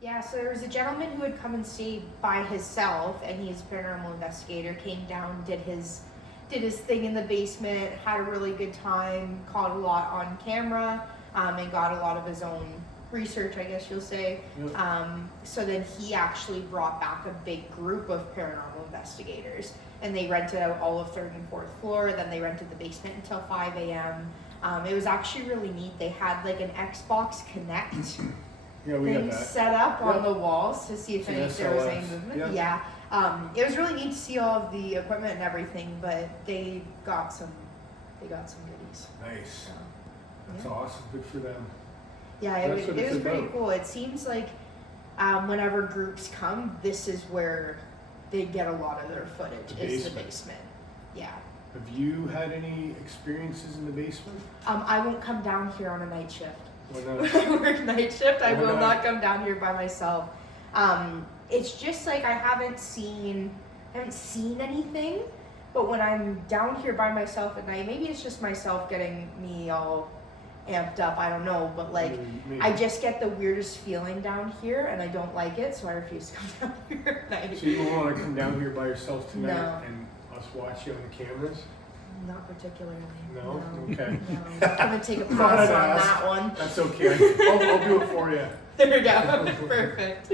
Yeah, so there was a gentleman who had come and stayed by himself, and he's a paranormal investigator, came down, did his thing in the basement, had a really good time, caught a lot on camera, and got a lot of his own research, I guess you'll say. Yep. So then he actually brought back a big group of paranormal investigators, and they rented out all of 3rd and 4th floor, then they rented the basement until 5 a.m. It was actually really neat. They had like an Xbox Connect Yeah, we got thing that. set up on Yep. the walls to see if there was any SLS. movement. Yep. Yeah. It was really neat to see all of the equipment and everything, but they got some goodies. Nice. So, That's yeah. awesome. Good for them. Yeah, That's it what was it's pretty about. cool. It seems like whenever groups come, this is where they get a lot of their footage. The is the basement. basement. Yeah. Have you had any experiences in the basement? I won't come down here on a night shift. Why When not? I work night shift, I Why will not? not come down here by myself. It's just like I haven't seen anything. But when I'm down here by myself at night, maybe it's just myself getting me all amped up. I don't know, but like Maybe. I just get the weirdest feeling down here, and I don't like it, so I refuse to come down here at night. So you don't want to come down here by yourself tonight No. and us watch you on the cameras? Not particularly. No? Okay. No. I'm gonna take a Thought pass I'd on ask. that one. That's okay. I'll do it for you. There we go. Perfect.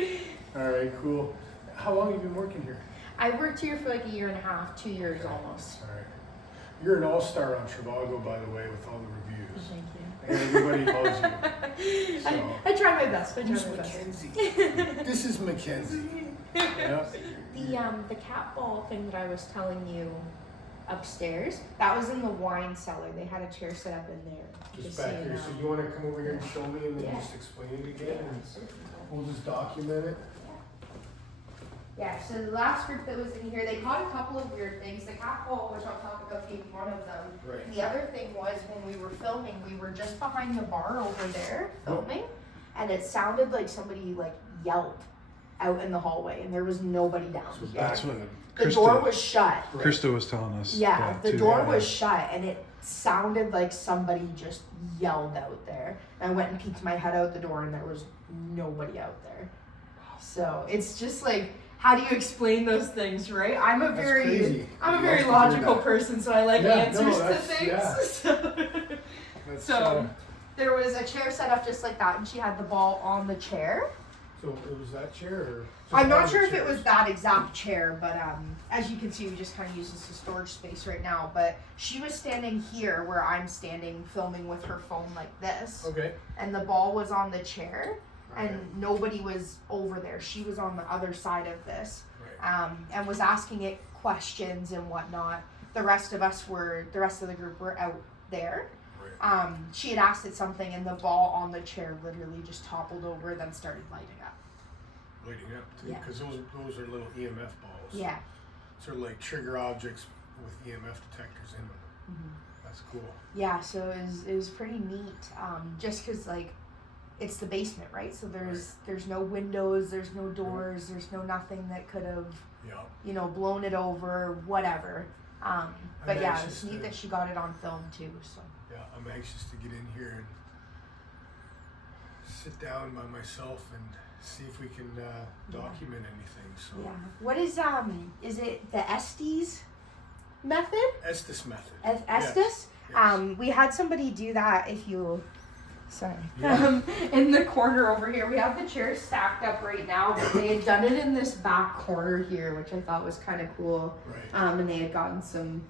All right, cool. How long have you been working here? I worked here for like a year and a half, 2 years almost. All right. You're an all-star on Trivago, by the way, with all the reviews. Thank you. And everybody loves you. So. I try my best. Who's Mackenzie? This is Mackenzie. Yeah. The cat ball thing that I was telling you upstairs, that was in the wine cellar. They had a chair set up in there. Just so back you here. know. So you want to come over here and show me and then Yeah. just explain it again? And we'll just document it. Yeah, so the last group that was in here, they caught a couple of weird things. The cat ball, which I'll talk about, being one of them. Right. The other thing was when we were filming, we were just behind the bar over there filming, and it sounded like somebody like yelled out in the hallway, and there was nobody down So here. That's what The door was shut. Krista was telling us. Yeah, the too. door Yeah. was shut, and it sounded like somebody just yelled out there. And I went and peeked my head out the door, and there was nobody out there. So it's just like, how do you explain those things, right? I'm a That's very crazy. I'm a I'd very love to hear logical that. person, so I like Yeah, no, answers to that's- things. yeah. So, That's, so there was a chair set up just like that, and she had the ball on the chair. so it was that chair? Or just I'm one not of sure the if it chairs? was that exact chair, but as you can see, we just kind of use this as storage space right now. But she was standing here where I'm standing, filming with her phone like this, Okay. and the ball was on the chair, Okay. and nobody was over there. She was on the other side of this, Right. and was asking it questions and whatnot. The rest of the group were out there. Right. She had asked it something, and the ball on the chair literally just toppled over, then started lighting up. Lighting up too, Yeah. because those are little EMF balls. Yeah. Sort of like trigger objects with EMF detectors in them. Mm-hmm. That's cool. Yeah, so it was pretty neat. Just because like it's the basement, right? So there's no windows, there's no doors, there's no nothing that could have Yeah. blown it over, whatever. But I'm yeah, anxious it's neat to- that she got it on film too. So Yeah, I'm anxious to get in here and sit down by myself and see if we can document anything. So yeah, what is it the Estes method? Estes method. Estes? Yes. We had somebody do that. If you, sorry, Yeah. in the corner over here, we have the chairs stacked up right now, but they had done it in this back corner here, which I thought was kind of cool. Right. And they had gotten some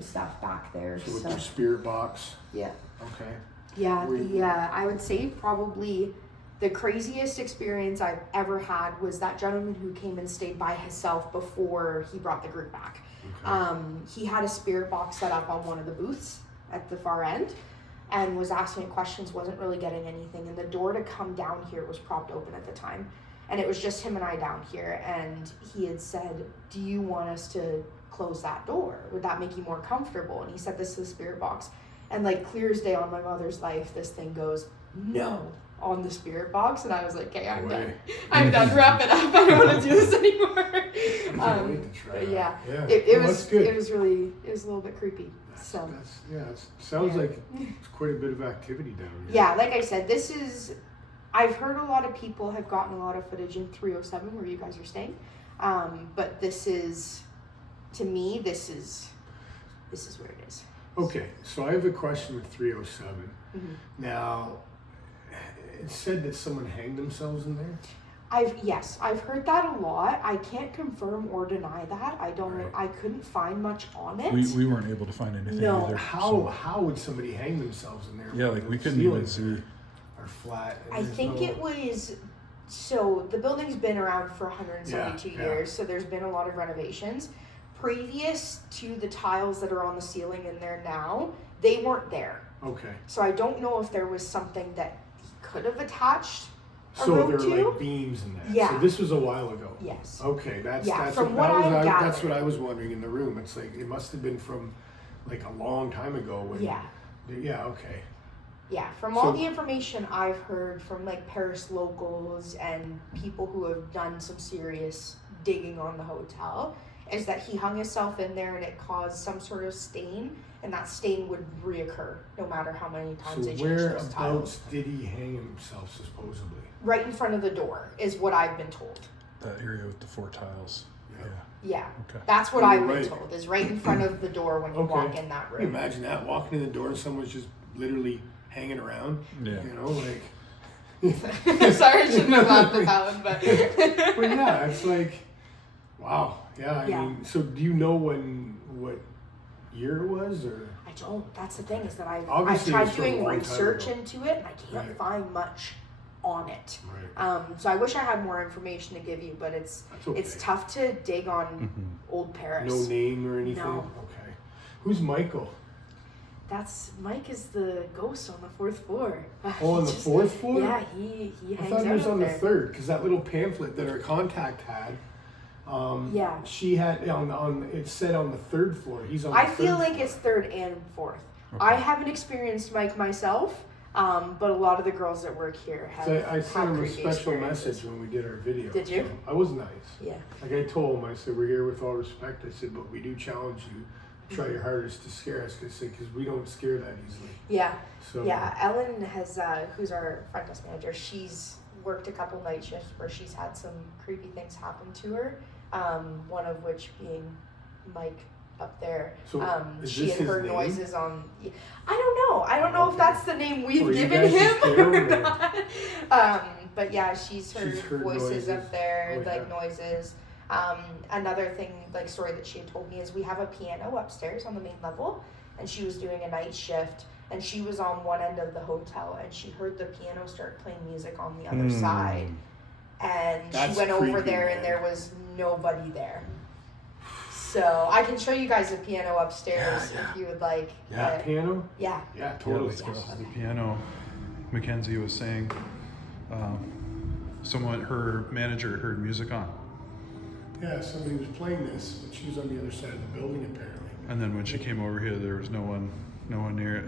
stuff back there. So with So your spirit box. yeah, Okay. yeah. I would say probably the craziest experience I've ever had was that gentleman who came and stayed by himself before he brought the group back. Okay. He had a spirit box set up on one of the booths at the far end and was asking it questions, wasn't really getting anything. And the door to come down here was propped open at the time. And it was just him and I down here. And he had said, do you want us to close that door? Would that make you more comfortable? And he said, this is a spirit box. And like clear as day on my mother's life, this thing goes, no, on the spirit box. And I was like, okay, I'm done. I'm done. Wrap it up. I don't want to do this anymore. I can't wait to try But that. yeah, Yeah. it Well, was that's good. it was a little bit creepy. So It sounds Yeah. like it's quite a bit of activity down here. yeah, like I said, this is I've heard a lot of people have gotten a lot of footage in 307 where you guys are staying. But this is, to me, this is where it is. Okay, so I have a question with 307. Mm-hmm. Now, it said that someone hanged themselves in there? I've heard that a lot. I can't confirm or deny that. I don't. Right. I couldn't find much on it. We weren't able to find anything No. either. How would somebody hang themselves in there? Yeah, like we couldn't even see. Are flat. And I think it was. So the building's been around for 172 Yeah, years. So there's been a lot of renovations. Previous to the tiles that are on the ceiling in there now, they weren't there. Okay. So I don't know if there was something that he could have attached. So rope there to? are like beams in there. Yeah. So this was a while ago. Yes. Okay, that's from what what I gathered. that's what I was wondering in the room. It's like it must have been from like a long time ago when Yeah. Yeah, okay. Yeah, from all So- the information I've heard from like Paris locals and people who have done some serious digging on the hotel, is that he hung himself in there and it caused some sort of stain, and that stain would reoccur no matter how many times So they changed those tiles. whereabouts did he hang himself supposedly? Right in front of the door is what I've been told. That area with the 4 tiles. Yeah. Yeah, Okay. that's what You're I've been right. told, is right in front of the door when you Okay. walk in that Can you room. imagine that, walking in the door and someone's just literally hanging around? Yeah. You know, like Sorry, I shouldn't have laughed at that one, but but yeah, it's like wow. Yeah, I Yeah. mean, so do you know what year it was or I don't. That's the thing, is that I've Obviously, it tried was from a doing long time research ago. into it and I can't Right. find much on it. right? So I wish I had more information to give you, but it's That's okay. tough to dig on Mm-hmm. old Paris. No name or anything? No. Okay. Who's Michael? That's Mike is the ghost on the 4th floor. Oh, on the 4th floor? Yeah, he I hangs thought he out was up on the there. 3rd because that little pamphlet that our contact had. Yeah. She had on it said on the 3rd floor. He's on. I the feel 3rd like floor. it's 3rd and 4th. Okay. I haven't experienced Mike myself, but a lot of the girls that work here have. So I sent had him a creepy special experiences. message when we did our video. Did you? So I was nice. Yeah. Like I told him, I said, we're here with all respect. I said, but we do challenge you. Try your hardest to scare us because we don't scare that easily. Yeah. So Yeah, Ellen has, who's our front desk manager, she's worked a couple night shifts where she's had some creepy things happen to her. One of which being Mike up there. So, is She this had his heard name? noises on. I don't know. I don't know if Okay. that's the name we've Or you given guys him just scare or him, or- not. But yeah, she's heard heard voices noises. up there, Oh, like yeah. noises. Another thing, like story that she had told me is we have a piano upstairs on the main level, and she was doing a night shift, and she was on one end of the hotel, and she heard the piano start playing music on the other side, and That's she went over creepy, there, man. and there was nobody there. So I can show you guys the piano upstairs Yeah, if you would like. Yeah, piano. Yeah. Yeah, Yeah, totally. let's go. Okay. The piano. Mackenzie was saying, her manager heard music on, Yeah, somebody was playing this, but she was on the other side of the building apparently. and then when she came over here, there was no one near it.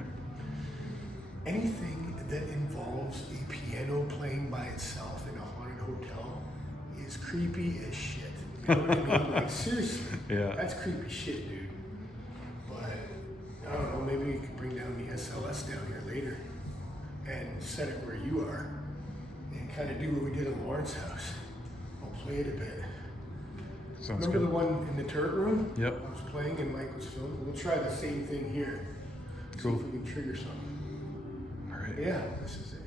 Anything that involves a piano playing by itself in a haunted hotel is creepy as shit. You know what I mean? Like seriously. Yeah. That's creepy shit, dude. But I don't know, maybe we can bring down the SLS down here later and set it where you are and kind of do what we did at Lauren's house. I'll play it a bit. Sounds Remember good. the one in the turret room? Yep. I was playing and Mike was filming. We'll try the same thing here. See Cool. if we can trigger something. All right. Yeah, this is it.